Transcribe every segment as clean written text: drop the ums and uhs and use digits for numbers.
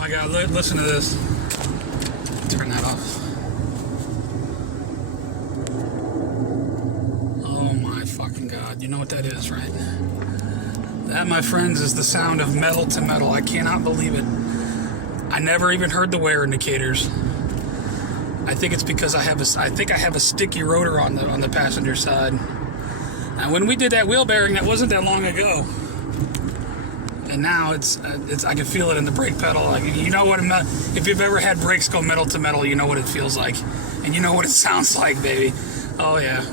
my God, listen to this. Turn that off. Oh my fucking God. You know what that is, right? That, my friends, is the sound of metal to metal. I cannot believe it. I never even heard the wear indicators. I think it's because I have a sticky rotor on the passenger side. And when we did that wheel bearing, that wasn't that long ago. And now it's I can feel it in the brake pedal. Like, you know what? If you've ever had brakes go metal to metal, you know what it feels like, and you know what it sounds like, baby. Oh yeah.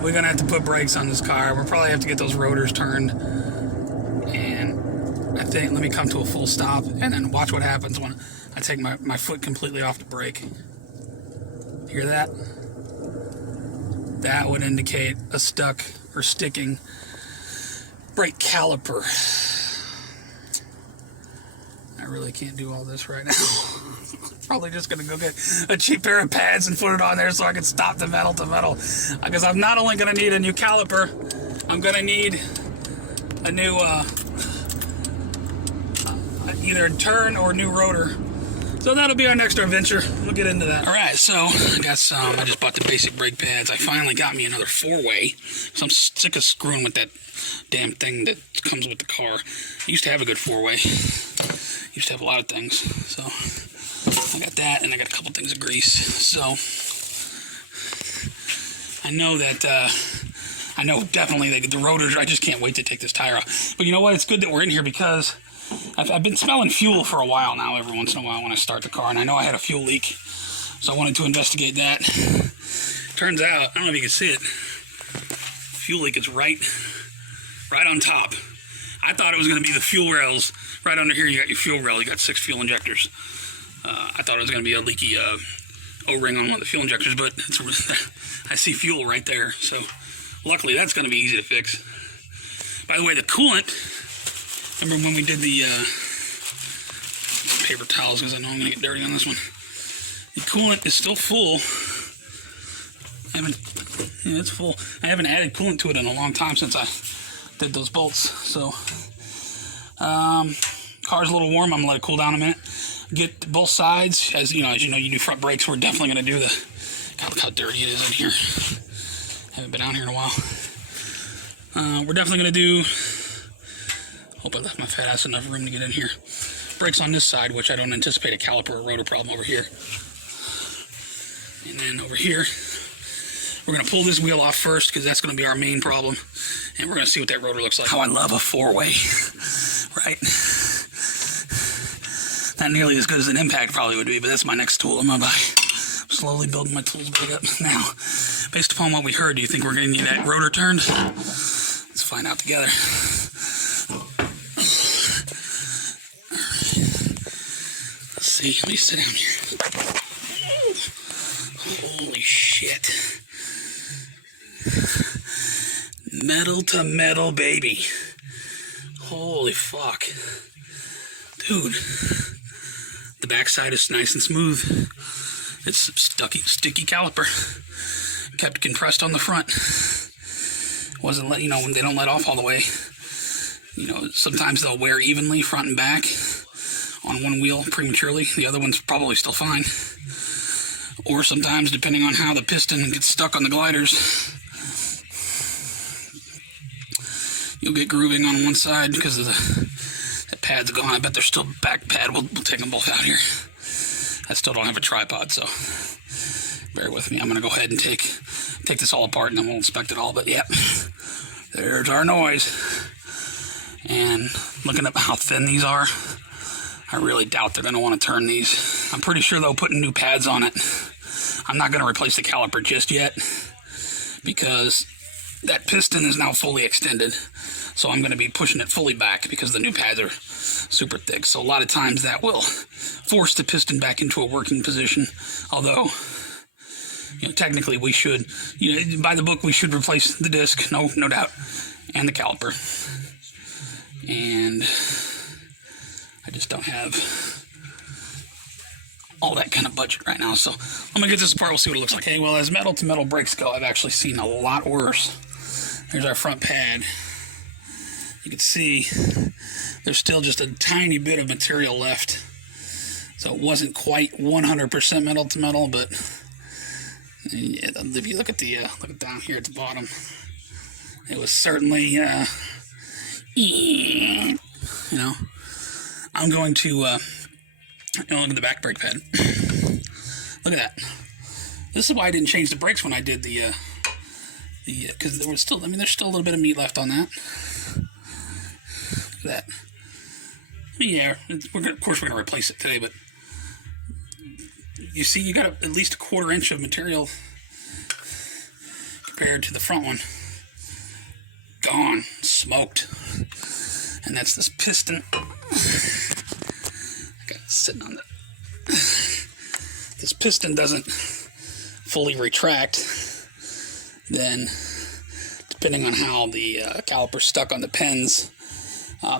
We're gonna have to put brakes on this car. We'll probably have to get those rotors turned. And I think, let me come to a full stop, and then watch what happens when I take my foot completely off the brake. Hear that? That would indicate a stuck or sticking brake caliper. I really can't do all this right now. Probably just gonna go get a cheap pair of pads and put it on there so I can stop the metal to metal. Because I'm not only gonna need a new caliper, I'm gonna need a new either turn or new rotor. So that'll be our next adventure. We'll get into that. All right, so I got some. I just bought the basic brake pads. I finally got me another 4-way. So I'm sick of screwing with that damn thing that comes with the car. I used to have a good 4-way. Used to have a lot of things. So I got that, and I got a couple things of grease. So I know that. I know definitely the rotors. I just can't wait to take this tire off. But you know what? It's good that we're in here because I've been smelling fuel for a while now, every once in a while when I start the car, and I know I had a fuel leak, so I wanted to investigate that. Turns out, I don't know if you can see it, fuel leak is right on top. I thought it was going to be the fuel rails. Right under here, you got your fuel rail, you got 6 fuel injectors. I thought it was going to be a leaky O-ring on one of the fuel injectors, but I see fuel right there, so luckily that's going to be easy to fix. By the way, the coolant, remember when we did the paper towels, because I know I'm going to get dirty on this one. The coolant is still full. It's full. I haven't added coolant to it in a long time since I did those bolts. So, car's a little warm. I'm going to let it cool down a minute. Get both sides. As you know, you do front brakes. We're definitely going to do the... God, look how dirty it is in here. Haven't been out here in a while. We're definitely going to do... Hope I left my fat ass enough room to get in here. Brakes on this side, which I don't anticipate a caliper or rotor problem over here. And then over here, we're going to pull this wheel off first because that's going to be our main problem. And we're going to see what that rotor looks like. How I love a 4-way, right? Not nearly as good as an impact probably would be, but that's my next tool I'm going to buy. I'm slowly building my tools back up. Now, based upon what we heard, do you think we're going to need that rotor turned? Let's find out together. See, let me sit down here. Holy shit. Metal to metal, baby. Holy fuck. Dude. The backside is nice and smooth. It's sticky caliper. Kept compressed on the front. Wasn't let, when they don't let off all the way. Sometimes they'll wear evenly front and back on one wheel prematurely. The other one's probably still fine. Or sometimes, depending on how the piston gets stuck on the gliders, you'll get grooving on one side because of the pad's gone. I bet there's still back pad. We'll take them both out here. I still don't have a tripod, so bear with me. I'm going to go ahead and take this all apart, and then we'll inspect it all. But yep, there's our noise. And looking at how thin these are, I really doubt they're going to want to turn these. I'm pretty sure they'll put new pads on it. I'm not going to replace the caliper just yet because that piston is now fully extended. So I'm going to be pushing it fully back because the new pads are super thick. So a lot of times that will force the piston back into a working position. Although, technically we should, by the book, we should replace the disc, no doubt, and the caliper. And I just don't have all that kind of budget right now. So I'm going to get this apart. We'll see what it looks like. Okay, well, as metal to metal brakes go, I've actually seen a lot worse. Here's our front pad. You can see There's still just a tiny bit of material left. So it wasn't quite 100% metal to metal, but yeah, if you look at the look down here at the bottom, it was certainly you know. I'm going to look at the back brake pad. Look at that. This is why I didn't change the brakes when I did the because there was still, I mean, there's still a little bit of meat left on that. Look at that. Yeah, of course we're gonna replace it today, but you see, you got at least a 1/4 inch of material compared to the front one. Gone, smoked, and that's this piston. I got it sitting on the. This piston doesn't fully retract, then depending on how the caliper's stuck on the pins,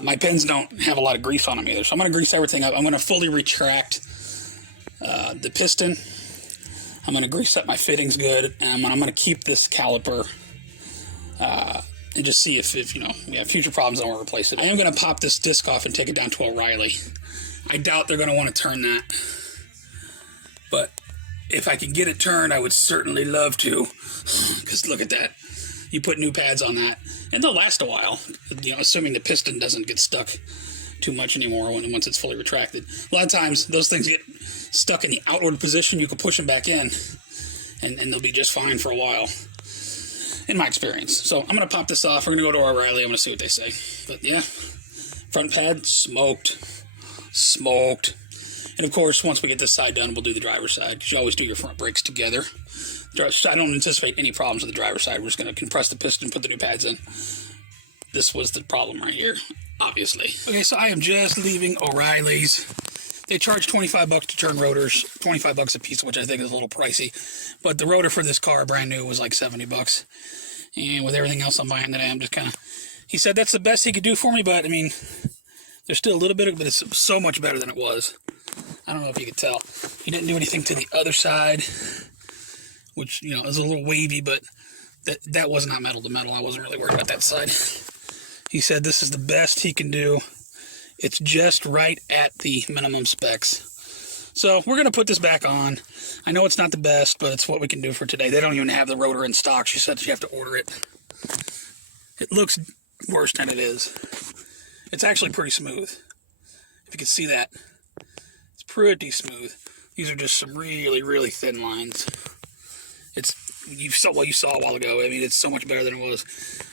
my pins don't have a lot of grease on them either, so I'm going to grease everything up. I'm going to fully retract the piston. I'm going to grease up my fittings good, and I'm going to keep this caliper and just see if you know, we have future problems, I won't replace it. I am going to pop this disc off and take it down to O'Reilly. I doubt they're going to want to turn that, but if I can get it turned, I would certainly love to, because look at that. You put new pads on that, and they'll last a while, you know, assuming the piston doesn't get stuck too much anymore once it's fully retracted. A lot of times, those things get stuck in the outward position. You can push them back in, and they'll be just fine for a while, in my experience. So I'm going to pop this off. We're going to go to O'Reilly. I'm going to see what they say. But yeah, front pad, smoked. And of course, once we get this side done, we'll do the driver's side, because you always do your front brakes together. I don't anticipate any problems with the driver's side. We're just going to compress the piston, put the new pads in. This was the problem right here, obviously. Okay, so I am just leaving O'Reilly's. They charge $25 to turn rotors, $25 a piece, which I think is a little pricey. But the rotor for this car, brand new, was like $70. And with everything else I'm buying today, I'm just kind of... He said that's the best he could do for me, but I mean, there's still a little bit of it, but it's so much better than it was. I don't know if you could tell. He didn't do anything to the other side, which, you know, is a little wavy, but that was not metal to metal. I wasn't really worried about that side. He said this is the best he can do. It's just right at the minimum specs. So we're going to put this back on. I know it's not the best, but it's what we can do for today. They don't even have the rotor in stock. She said you have to order it. It looks worse than it is. It's actually pretty smooth. If you can see that. It's pretty smooth. These are just some really, really thin lines. It's you saw a while ago. I mean, it's so much better than it was.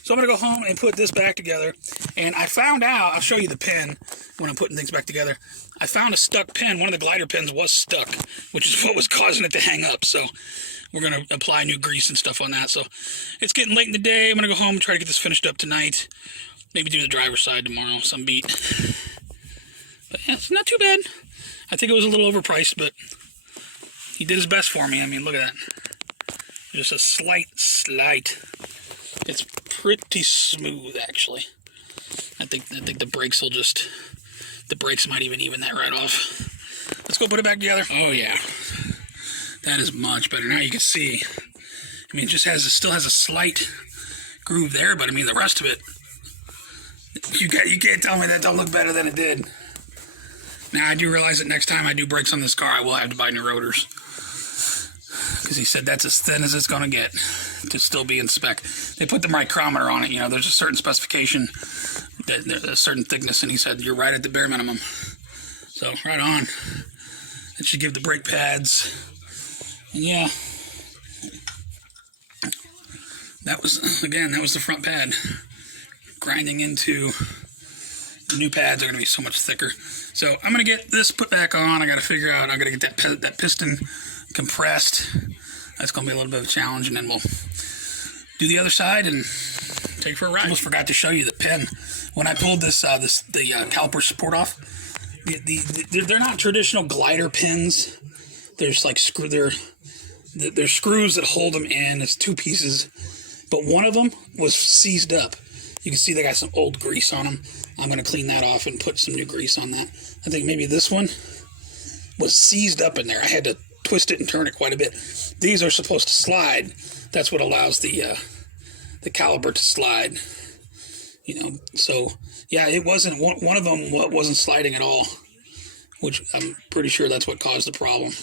So I'm going to go home and put this back together. And I found out, I'll show you the pin when I'm putting things back together. I found a stuck pin. One of the glider pins was stuck, which is what was causing it to hang up. So we're going to apply new grease and stuff on that. So it's getting late in the day. I'm going to go home and try to get this finished up tonight. Maybe do the driver's side tomorrow, some beat. But yeah, it's not too bad. I think it was a little overpriced, but he did his best for me. I mean, look at that. Just a slight. It's pretty smooth, actually. I think the brakes will just... The brakes might even that right off. Let's go put it back together. Oh, yeah. That is much better. Now you can see. I mean, it just still has a slight groove there, but I mean, the rest of it... You can't tell me that don't look better than it did. Now, I do realize that next time I do brakes on this car, I will have to buy new rotors. Because he said that's as thin as it's going to get to still be in spec. They put the micrometer on it. You know, there's a certain specification, there's a certain thickness, and he said you're right at the bare minimum. So, right on. It should give the brake pads. And yeah. That was the front pad. Grinding into the new pads are going to be so much thicker. So I'm going to get this put back on. I got to figure out, I got to get that piston compressed. That's going to be a little bit of a challenge, and then we'll do the other side and take it for a ride. I almost forgot to show you the pin. When I pulled the caliper support off, they're not traditional glider pins. There's like there's screws that hold them in. It's two pieces, but one of them was seized up. You can see they got some old grease on them. I'm going to clean that off and put some new grease on that. I think maybe this one was seized up in there. I had to twist it and turn it quite a bit. These are supposed to slide. That's what allows the caliper to slide. You know, so yeah, it wasn't one of them wasn't sliding at all, which I'm pretty sure that's what caused the problem,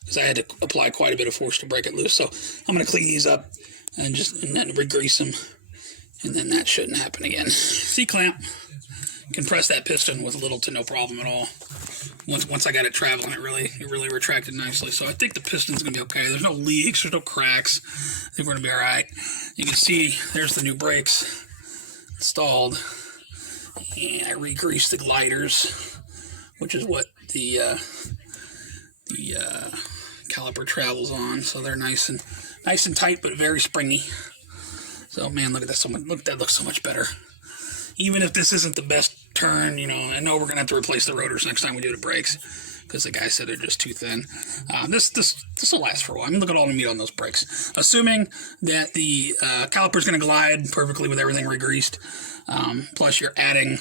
because I had to apply quite a bit of force to break it loose. So I'm going to clean these up and then re-grease them, and then that shouldn't happen again. C-clamp, compress that piston with little to no problem at all. Once I got it traveling, it really retracted nicely. So I think the piston's gonna be okay. There's no leaks, there's no cracks. I think we're gonna be all right. You can see there's the new brakes installed, and I re-greased the gliders, which is what the caliper travels on. So they're nice and tight, but very springy. So man, look at that! That looks so much better. Even if this isn't the best turn, you know, I know we're going to have to replace the rotors next time we do the brakes, because the guy said they're just too thin. This will last for a while. I mean, look at all the meat on those brakes. Assuming that the caliper's going to glide perfectly with everything re-greased, plus you're adding,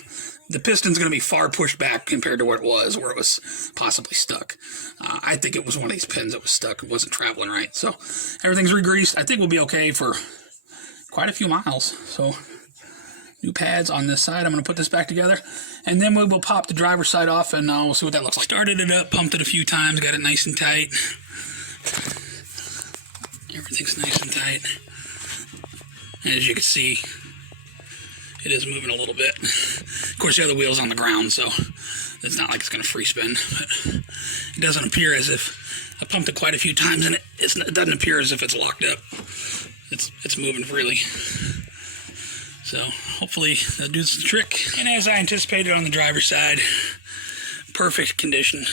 the piston's going to be far pushed back compared to where it was possibly stuck. I think it was one of these pins that was stuck. It wasn't traveling right. So everything's re-greased. I think we'll be okay for quite a few miles. So new pads on this side. I'm going to put this back together, and then we will pop the driver's side off, and we'll see what that looks like. Started it up, pumped it a few times, got it nice and tight. Everything's nice and tight. And as you can see, it is moving a little bit. Of course, the other wheel's on the ground, so it's not like it's going to free spin. But it doesn't appear as if I pumped it quite a few times, and it doesn't appear as if it's locked up. It's moving freely. So hopefully that does the trick. And as I anticipated on the driver's side, perfect condition.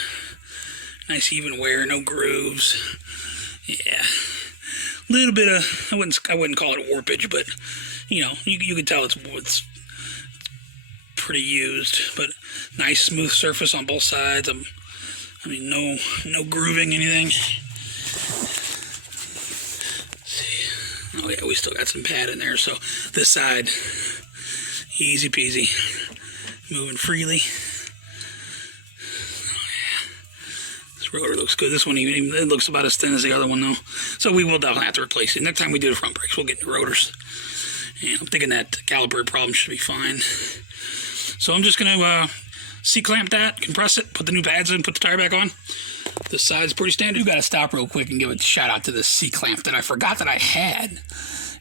Nice even wear, no grooves. Yeah. A little bit of, I wouldn't call it warpage, but you know, you can tell it's pretty used, but nice smooth surface on both sides. I mean, no grooving, anything. Oh yeah, we still got some pad in there, so this side, easy peasy, moving freely. Oh yeah, this rotor looks good. This one even it looks about as thin as the other one though, so we will definitely have to replace it. Next time we do the front brakes, we'll get new rotors. And I'm thinking that caliper problem should be fine. So I'm just gonna C-clamp that, compress it, put the new pads in, put the tire back on. This side's pretty standard. You gotta stop real quick and give a shout out to this C-clamp that I forgot that I had.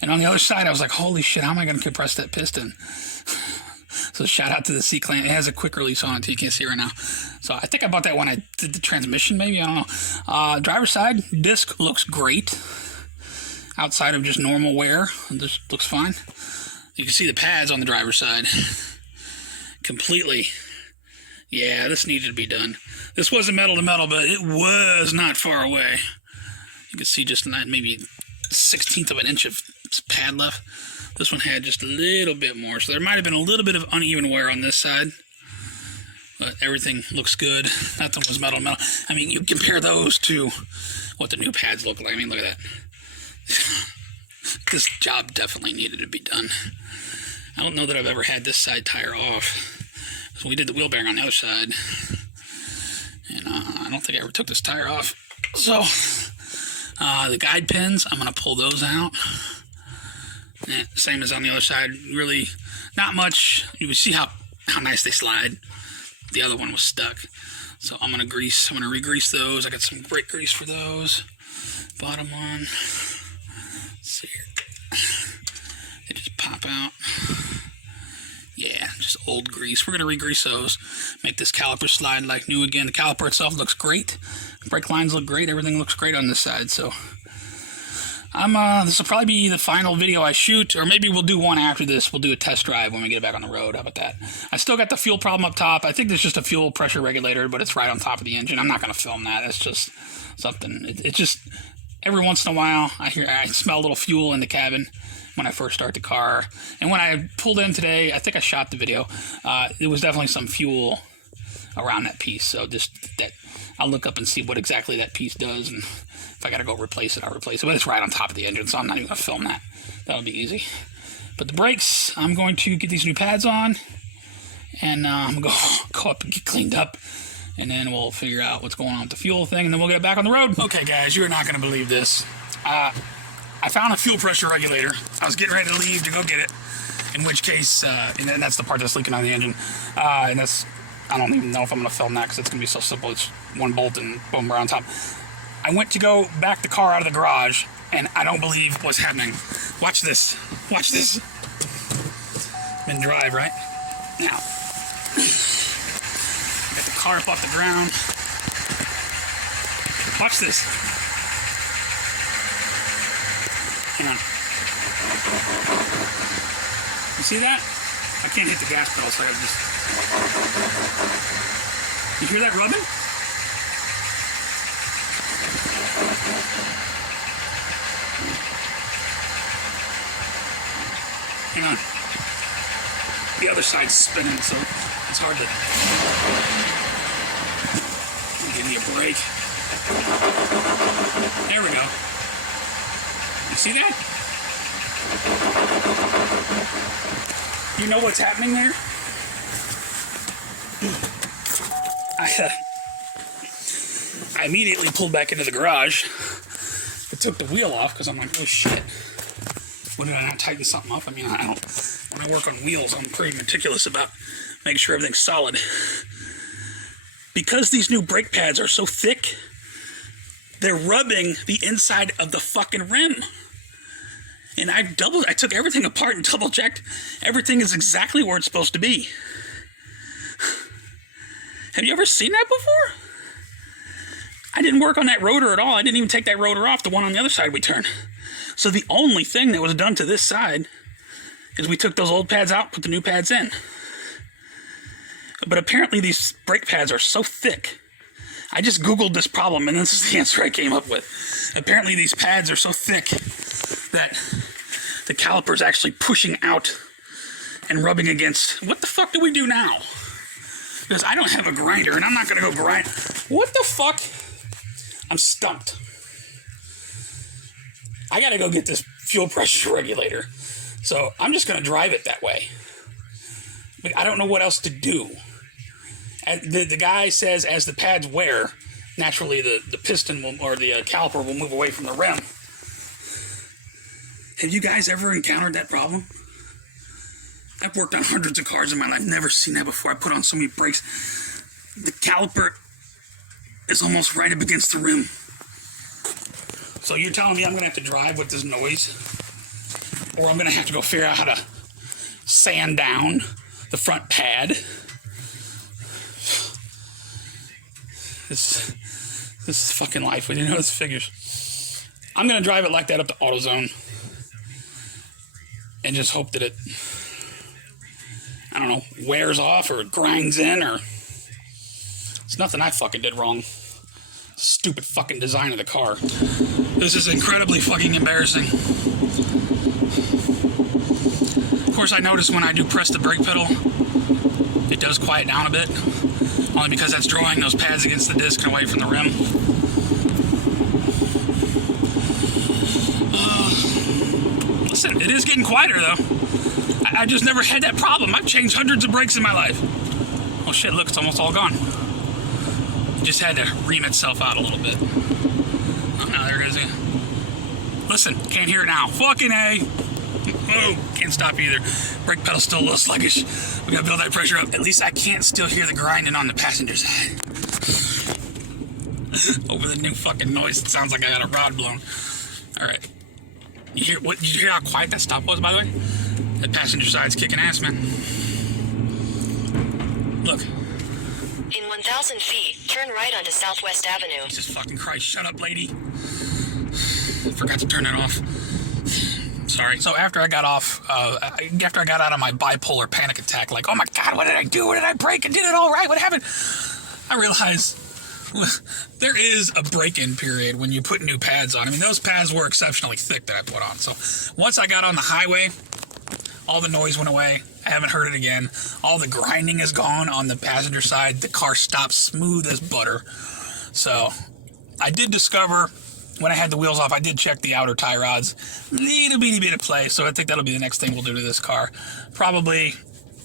And on the other side, I was like, holy shit, how am I gonna compress that piston? So shout out to the C-clamp. It has a quick release on it, you can't see it right now. So I think I bought that when I did the transmission, maybe, I don't know. Driver's side, disc looks great. Outside of just normal wear, this looks fine. You can see the pads on the driver's side. Completely. Yeah, this needed to be done. This wasn't metal to metal, but it was not far away. You can see just maybe 1/16 of an inch of pad left. This one had just a little bit more, so there might have been a little bit of uneven wear on this side. But everything looks good. Nothing was metal to metal. I mean, you compare those to what the new pads look like. I mean, look at that. This job definitely needed to be done. I don't know that I've ever had this side tire off. So we did the wheel bearing on the other side, and I don't think I ever took this tire off. So the guide pins, I'm going to pull those out. And same as on the other side, really not much. You can see how nice they slide. The other one was stuck. So I'm going to re-grease those. I got some brake grease for those. Bottom one. Let's see here. They just pop out. Yeah, just old grease. We're going to re-grease those. Make this caliper slide like new again. The caliper itself looks great. The brake lines look great. Everything looks great on this side. So this will probably be the final video I shoot, or maybe we'll do one after this. We'll do a test drive when we get it back on the road. How about that? I still got the fuel problem up top. I think there's just a fuel pressure regulator, but it's right on top of the engine. I'm not going to film that. That's just something. It's just every once in a while I smell a little fuel in the cabin when I first start the car. And when I pulled in today, I think I shot the video, there was definitely some fuel around that piece. So I'll look up and see what exactly that piece does, and if I gotta go replace it, I'll replace it. But it's right on top of the engine, so I'm not even gonna film that. That'll be easy. But the brakes, I'm going to get these new pads on, and I'm gonna go up and get cleaned up, and then we'll figure out what's going on with the fuel thing, and then we'll get it back on the road. Okay guys, you're not gonna believe this. I found a fuel pressure regulator. I was getting ready to leave to go get it, In which case, and then that's the part that's leaking on the engine. And that's, I don't even know if I'm going to film that because it's going to be so simple. It's one bolt and boom, we're on top. I went to go back the car out of the garage, and I don't believe what's happening. Watch this. Watch this. I'm in drive, right? Now, get the car up off the ground. Watch this. Hang on. You see that? I can't hit the gas pedal, so I just... You hear that rubbing? Hang on. The other side's spinning, so it's hard to... Give me a break. There we go. You see that? You know what's happening there? I immediately pulled back into the garage. I took the wheel off because I'm like, oh shit. When did I not tighten something up? I mean, I don't. When I work on wheels, I'm pretty meticulous about making sure everything's solid. Because these new brake pads are so thick, they're rubbing the inside of the fucking rim. And I took everything apart and double checked. Everything is exactly where it's supposed to be. Have you ever seen that before? I didn't work on that rotor at all. I didn't even take that rotor off, the one on the other side we turned. So the only thing that was done to this side is we took those old pads out, put the new pads in. But apparently these brake pads are so thick. I just Googled this problem, and this is the answer I came up with. Apparently these pads are so thick that the caliper is actually pushing out and rubbing against. What the fuck do we do now? Because I don't have a grinder, and I'm not going to go grind. What the fuck? I'm stumped. I got to go get this fuel pressure regulator. So I'm just going to drive it that way. But I don't know what else to do. And the guy says as the pads wear, naturally the piston will, or the caliper will move away from the rim. Have you guys ever encountered that problem? I've worked on hundreds of cars in my life. I've never seen that before. I put on so many brakes. The caliper is almost right up against the rim. So you're telling me I'm going to have to drive with this noise? Or I'm going to have to go figure out how to sand down the front pad? This is fucking life. We didn't know this figures. I'm going to drive it like that up to AutoZone. And just hope that it, I don't know, wears off or grinds in or... It's nothing I fucking did wrong. Stupid fucking design of the car. This is incredibly fucking embarrassing. Of course, I notice when I do press the brake pedal, it does quiet down a bit. Only because that's drawing those pads against the disc and away from the rim. Listen, it is getting quieter though. I just never had that problem. I've changed hundreds of brakes in my life. Oh shit, look, it's almost all gone. It just had to ream itself out a little bit. Oh, no, there it is again. Listen, can't hear it now. Fucking A. Oh, can't stop either. Brake pedal's still a little sluggish. We gotta build that pressure up. At least I can't still hear the grinding on the passenger side. Over the new fucking noise, it sounds like I got a rod blown. Alright. Did you hear how quiet that stop was, by the way? That passenger side's kicking ass, man. Look. In 1,000 feet, turn right onto Southwest Avenue. Jesus fucking Christ, shut up, lady. Forgot to turn that off. Sorry. So after I got off, after I got out of my bipolar panic attack, like, oh my God, what did I do? What did I break? I did it all right. What happened? I realized there is a break-in period when you put new pads on. I mean, those pads were exceptionally thick that I put on. So once I got on the highway, all the noise went away. I haven't heard it again. All the grinding is gone on the passenger side. The car stopped smooth as butter. So I did discover, when I had the wheels off, I did check the outer tie rods. Little bitty bit of play, so I think that'll be the next thing we'll do to this car. Probably,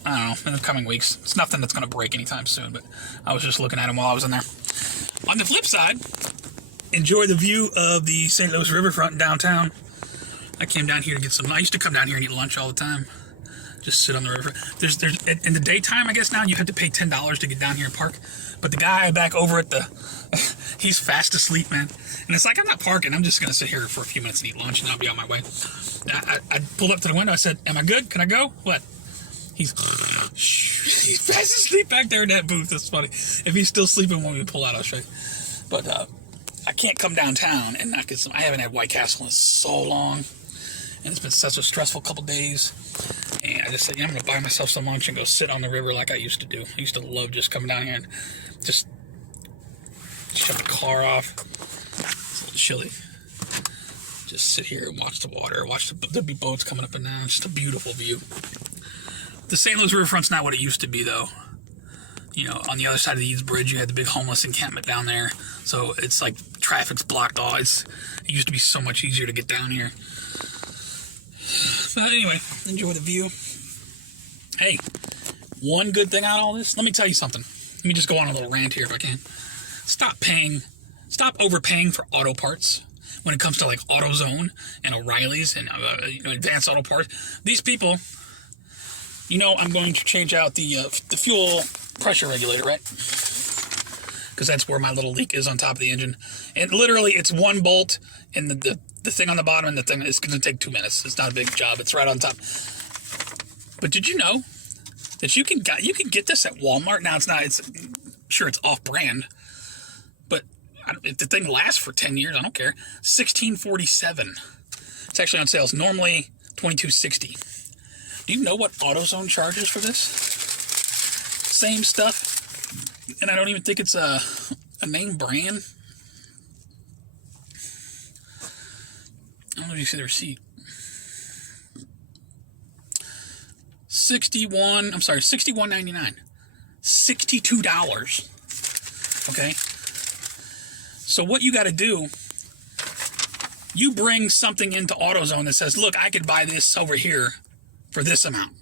I don't know, in the coming weeks. It's nothing that's going to break anytime soon, but I was just looking at them while I was in there. On the flip side, enjoy the view of the St. Louis riverfront downtown. I came down here to get some, I used to come down here and eat lunch all the time. Just sit on the river. There's in the daytime, I guess now you have to pay $10 to get down here and park. But the guy back over at the, he's fast asleep, man. And it's like, I'm not parking. I'm just gonna sit here for a few minutes and eat lunch, and I'll be on my way. I pulled up to the window. I said, "Am I good? Can I go?" What? He's fast asleep back there in that booth. That's funny. If he's still sleeping when we pull out, I'll show you. But I can't come downtown and not get some. I haven't had White Castle in so long, and it's been such a stressful couple days. And I just said, I'm going to buy myself some lunch and go sit on the river like I used to do. I used to love just coming down here and just shut the car off. It's a little chilly. Just sit here and watch the water. There'll be boats coming up and down. Just a beautiful view. The St. Louis riverfront's not what it used to be, though. You know, on the other side of the Eads Bridge, you had the big homeless encampment down there. So it's like traffic's blocked off. It used to be so much easier to get down here. But anyway, enjoy the view. Hey, one good thing out of all this, let me tell you something. Let me just go on a little rant here if I can. Stop overpaying for auto parts when it comes to like AutoZone and O'Reilly's and Advanced Auto Parts. These people, you know, I'm going to change out the fuel pressure regulator, right? Because that's where my little leak is on top of the engine. And literally, it's one bolt and the thing on the bottom, and the thing is going to take 2 minutes. It's not a big job. It's right on top. But did you know that you can get this at Walmart? Now it's not. It's sure it's off-brand, but if the thing lasts for 10 years, I don't care. $16.47. It's actually on sales. Normally $22.60. Do you know what AutoZone charges for this? Same stuff, and I don't even think it's a name brand. I don't know if you see the receipt. $61.99. $62. Okay? So what you got to do, you bring something into AutoZone that says, look, I could buy this over here for this amount.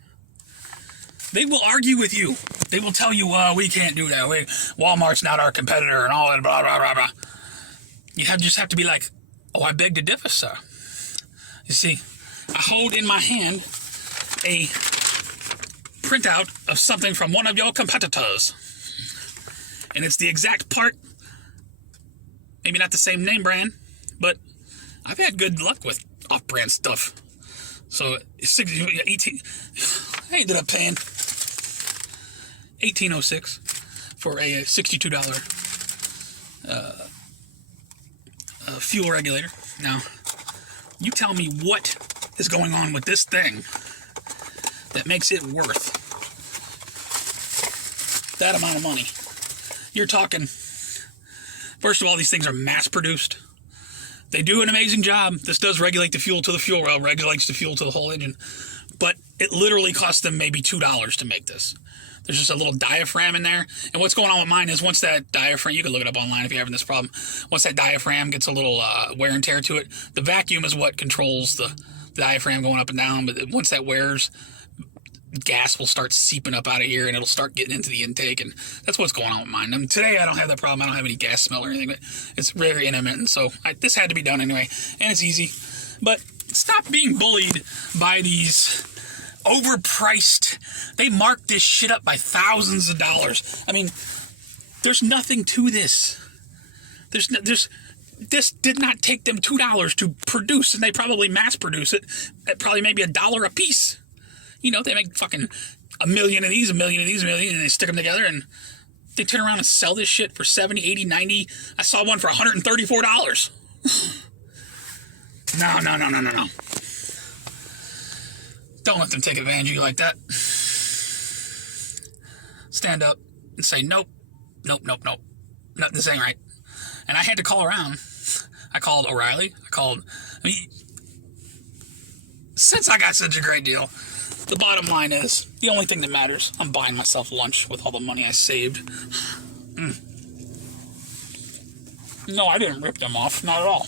They will argue with you. They will tell you, we can't do that. Walmart's not our competitor and all that, blah, blah, blah, blah. You just have to be like, oh, I beg to differ, sir. You see, I hold in my hand a printout of something from one of your competitors. And it's the exact part. Maybe not the same name brand, but I've had good luck with off-brand stuff. So, I ended up paying $18.06 for a $62 fuel regulator. Now, you tell me what is going on with this thing that makes it worth that amount of money. You're talking, first of all, these things are mass-produced. They do an amazing job. This does regulate the fuel to the fuel rail, regulates the fuel to the whole engine. But it literally costs them maybe $2 to make this. There's just a little diaphragm in there. And what's going on with mine is once that diaphragm, you can look it up online if you're having this problem, once that diaphragm gets a little wear and tear to it, the vacuum is what controls the diaphragm going up and down. But once that wears, gas will start seeping up out of here and it'll start getting into the intake. And that's what's going on with mine. I mean, today I don't have that problem. I don't have any gas smell or anything, but it's very intermittent. So this had to be done anyway. And it's easy. But stop being bullied by these overpriced, they mark this shit up by thousands of dollars. I mean, there's nothing to this. This did not take them $2 to produce, and they probably mass produce it at probably maybe $1 a piece. You know, they make fucking a million of these, and they stick them together, and they turn around and sell this shit for $70, $80, $90. I saw one for $134. No. Don't let them take advantage of you like that. Stand up and say, nope. No, this ain't right. And I had to call around. I called O'Reilly. Since I got such a great deal, the bottom line is, the only thing that matters, I'm buying myself lunch with all the money I saved. No, I didn't rip them off. Not at all.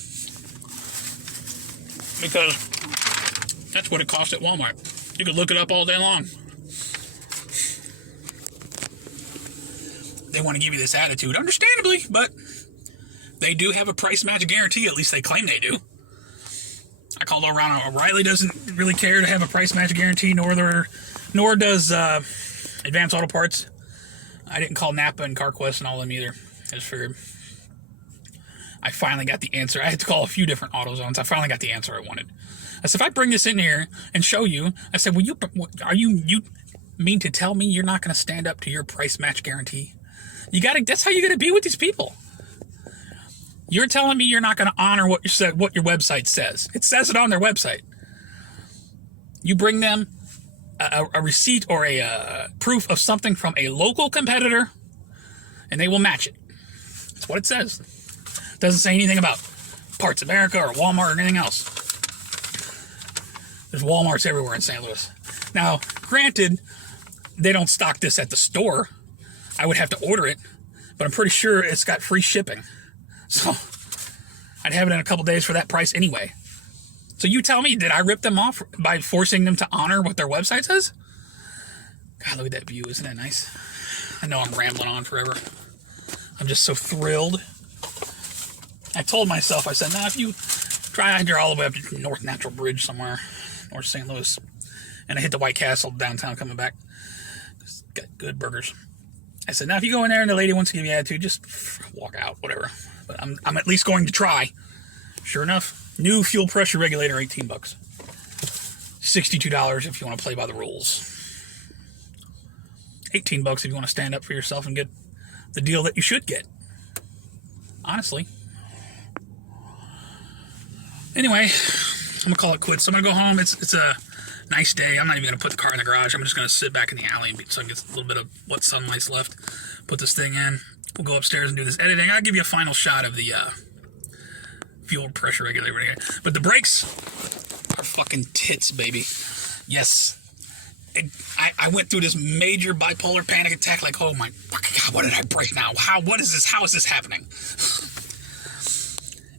Because that's what it costs at Walmart. You could look it up all day long. They want to give you this attitude, understandably, but they do have a price match guarantee. At least they claim they do. I called around. O'Reilly doesn't really care to have a price match guarantee, nor Nor does Advanced Auto Parts. I didn't call Napa and CarQuest and all them either. I just figured I finally got the answer. I had to call a few different AutoZones. I finally got the answer I wanted. I said, if I bring this in here and show you, I said, you mean to tell me you're not going to stand up to your price match guarantee? That's how you're going to be with these people. You're telling me you're not going to honor what your website says. It says it on their website. You bring them a receipt or a proof of something from a local competitor, and they will match it. That's what it says. It doesn't say anything about Parts America or Walmart or anything else. There's Walmarts everywhere in St. Louis. Now, granted, they don't stock this at the store. I would have to order it, but I'm pretty sure it's got free shipping. So I'd have it in a couple days for that price anyway. So you tell me, did I rip them off by forcing them to honor what their website says? God, look at that view. Isn't that nice? I know I'm rambling on forever. I'm just so thrilled. I told myself, I said, nah, if you drive all the way up to North Natural Bridge somewhere, North St. Louis, and I hit the White Castle downtown coming back, it's got good burgers. I said, now if you go in there and the lady wants to give you attitude, just walk out, whatever. But I'm at least going to try. Sure enough, new fuel pressure regulator, $18. $62 if you want to play by the rules. $18 if you want to stand up for yourself and get the deal that you should get. Honestly. Anyway, I'm going to call it quits. I'm going to go home. It's a nice day. I'm not even going to put the car in the garage. I'm just going to sit back in the alley so I can get a little bit of what sunlight's left. Put this thing in. We'll go upstairs and do this editing. I'll give you a final shot of the fuel pressure regulator. But the brakes are fucking tits, baby. Yes. I went through this major bipolar panic attack, like, oh my fucking God, what did I break now? What is this? How is this happening?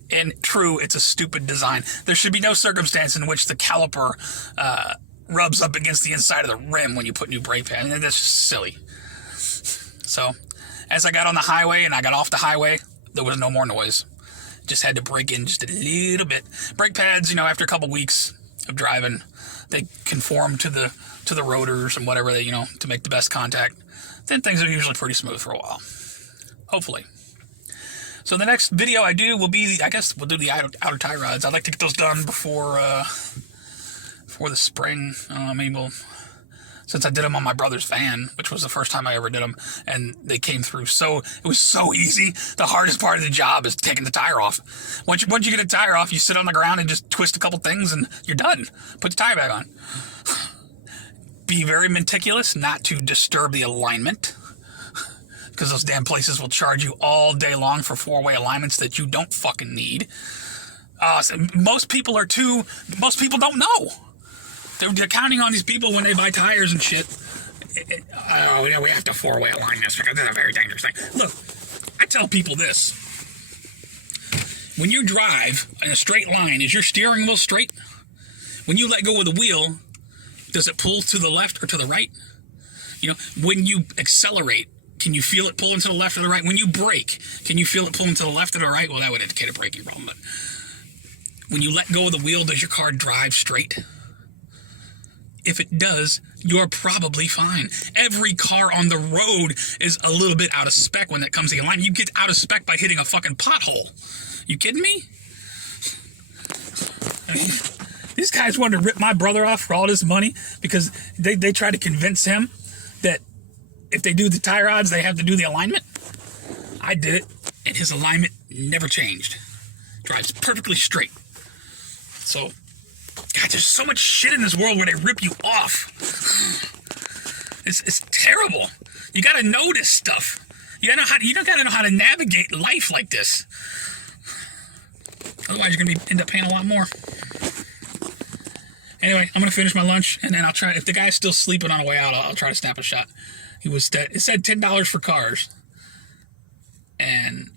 And true, it's a stupid design. There should be no circumstance in which the caliper rubs up against the inside of the rim when you put new brake pads. And that's just silly. So, as I got on the highway and I got off the highway, there was no more noise. Just had to brake in just a little bit. Brake pads, after a couple weeks of driving, they conform to the rotors and whatever they, to make the best contact. Then things are usually pretty smooth for a while. Hopefully. So the next video I do will be, I guess we'll do the outer tie rods. I'd like to get those done before the spring. Since I did them on my brother's van, which was the first time I ever did them, and they came through it was so easy. The hardest part of the job is taking the tire off. Once you get a tire off, you sit on the ground and just twist a couple things and you're done. Put the tire back on. Be very meticulous not to disturb the alignment, because those damn places will charge you all day long for four-way alignments that you don't fucking need. Most people don't know. They're counting on these people when they buy tires and shit. We have to four-way align this because this is a very dangerous thing. Look, I tell people this. When you drive in a straight line, is your steering wheel straight? When you let go of the wheel, does it pull to the left or to the right? When you accelerate, can you feel it pulling to the left or the right? When you brake, can you feel it pulling to the left or the right? Well, that would indicate a braking problem. But when you let go of the wheel, does your car drive straight? If it does, you're probably fine. Every car on the road is a little bit out of spec when that comes to the line. You get out of spec by hitting a fucking pothole. You kidding me? These guys wanted to rip my brother off for all this money because they tried to convince him that if they do the tie rods, they have to do the alignment. I did it, and his alignment never changed. Drives perfectly straight. So, God, there's so much shit in this world where they rip you off. It's terrible. You gotta know this stuff. You don't gotta know how to navigate life like this. Otherwise, you're gonna end up paying a lot more. Anyway, I'm gonna finish my lunch, and then I'll try. If the guy's still sleeping on the way out, I'll try to snap a shot. It said $10 for cars, and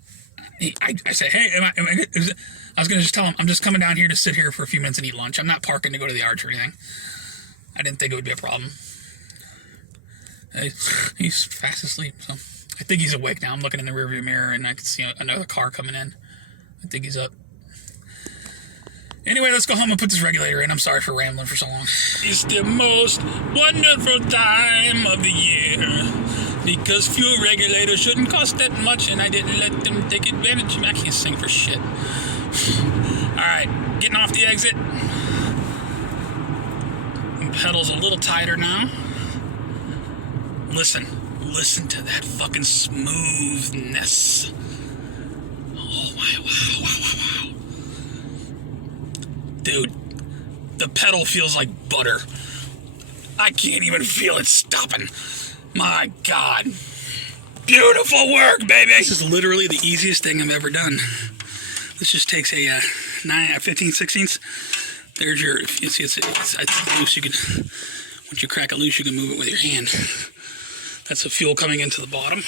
I said, hey, I was gonna just tell him I'm just coming down here to sit here for a few minutes and eat lunch. I'm not parking to go to the arch or anything. I didn't think it would be a problem. He's fast asleep, so I think he's awake now. I'm looking in the rearview mirror, and I can see another car coming in. I think he's up. Anyway, let's go home and put this regulator in. I'm sorry for rambling for so long. It's the most wonderful time of the year because fuel regulators shouldn't cost that much, and I didn't let them take advantage of me. I can't sing for shit. Alright, getting off the exit. Pedal's a little tighter now. Listen to that fucking smoothness. Oh, wow. Dude, the pedal feels like butter. I can't even feel it stopping. My God. Beautiful work, baby. This is literally the easiest thing I've ever done. This just takes a 15/16. There's your, you see it's loose. You can, once you crack it loose, you can move it with your hand. That's the fuel coming into the bottom.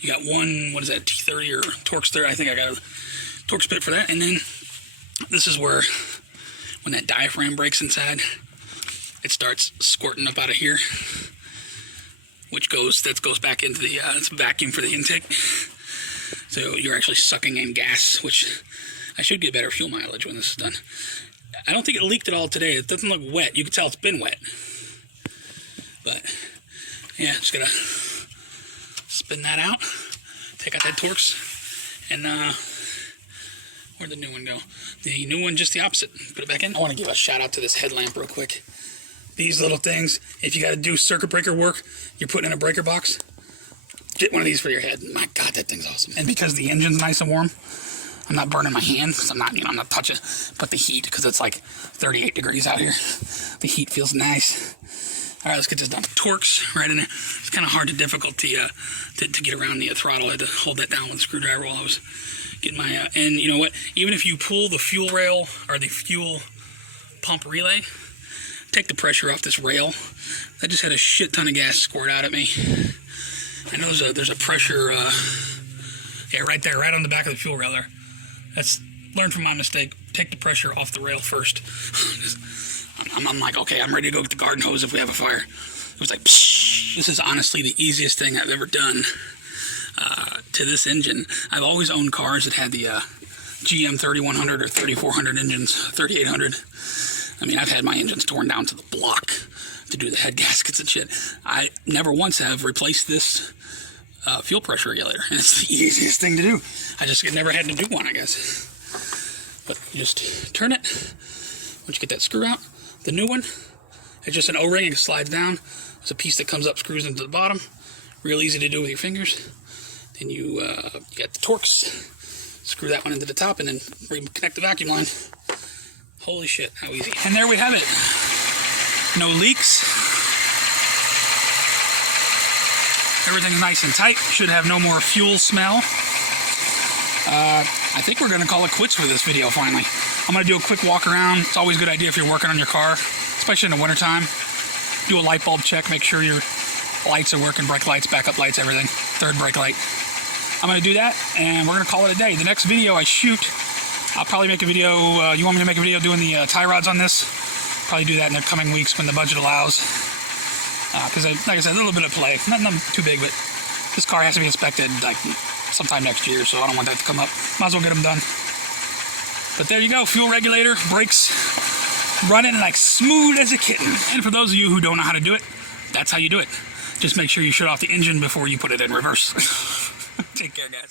You got one, what is that, T30 or Torx 30? I think I got a Torx bit for that. And then this is where, when that diaphragm breaks inside, it starts squirting up out of here, which goes back into the it's a vacuum for the intake. So you're actually sucking in gas, which I should get better fuel mileage when this is done. I don't think it leaked at all today. It doesn't look wet. You can tell it's been wet. But yeah, just gotta spin that out, take out that Torx, and where'd the new one go? The new one just the opposite. Put it back in. I want to give a shout out to this headlamp real quick. These little things, if you got to do circuit breaker work, you're putting in a breaker box, get one of these for your head. My God, that thing's awesome. And because the engine's nice and warm, I'm not burning my hand, because I'm not touching, but the heat, because it's like 38 degrees out here, the heat feels nice. All right, let's get this done. Torx right in there. It's kind of hard to difficulty to get around the throttle. I had to hold that down with a screwdriver while I was getting my, and you know what, even if you pull the fuel rail or the fuel pump relay, take the pressure off this rail. I just had a shit ton of gas squirt out at me. I know there's a pressure, yeah, right there, right on the back of the fuel rail there. That's, learn from my mistake. Take the pressure off the rail first. I'm like, okay, I'm ready to go get the garden hose if we have a fire. It was like, psh. This is honestly the easiest thing I've ever done to this engine. I've always owned cars that had the GM 3100 or 3400 engines, 3800. I mean, I've had my engines torn down to the block to do the head gaskets and shit. I never once have replaced this fuel pressure regulator, and it's the easiest thing to do. I just never had to do one, I guess. But you just turn it. Once you get that screw out, the new one, it's just an O-ring, it slides down. There's a piece that comes up, screws into the bottom. Real easy to do with your fingers. Then you get the Torx, screw that one into the top, and then reconnect the vacuum line. Holy shit, how easy. And there we have it. No leaks. Everything's nice and tight. Should have no more fuel smell. I think we're gonna call it quits for this video finally. I'm gonna do a quick walk around. It's always a good idea if you're working on your car, especially in the wintertime. Do a light bulb check, make sure your lights are working, brake lights, backup lights, everything. Third brake light. I'm gonna do that, and we're gonna call it a day. The next video I shoot, I'll probably make a video, you want me to make a video doing the tie rods on this? Probably do that in the coming weeks when the budget allows. Because, like I said, a little bit of play. Nothing too big, but this car has to be inspected like sometime next year, so I don't want that to come up. Might as well get them done. But there you go, fuel regulator, brakes, running like smooth as a kitten. And for those of you who don't know how to do it, that's how you do it. Just make sure you shut off the engine before you put it in reverse. Take care, guys.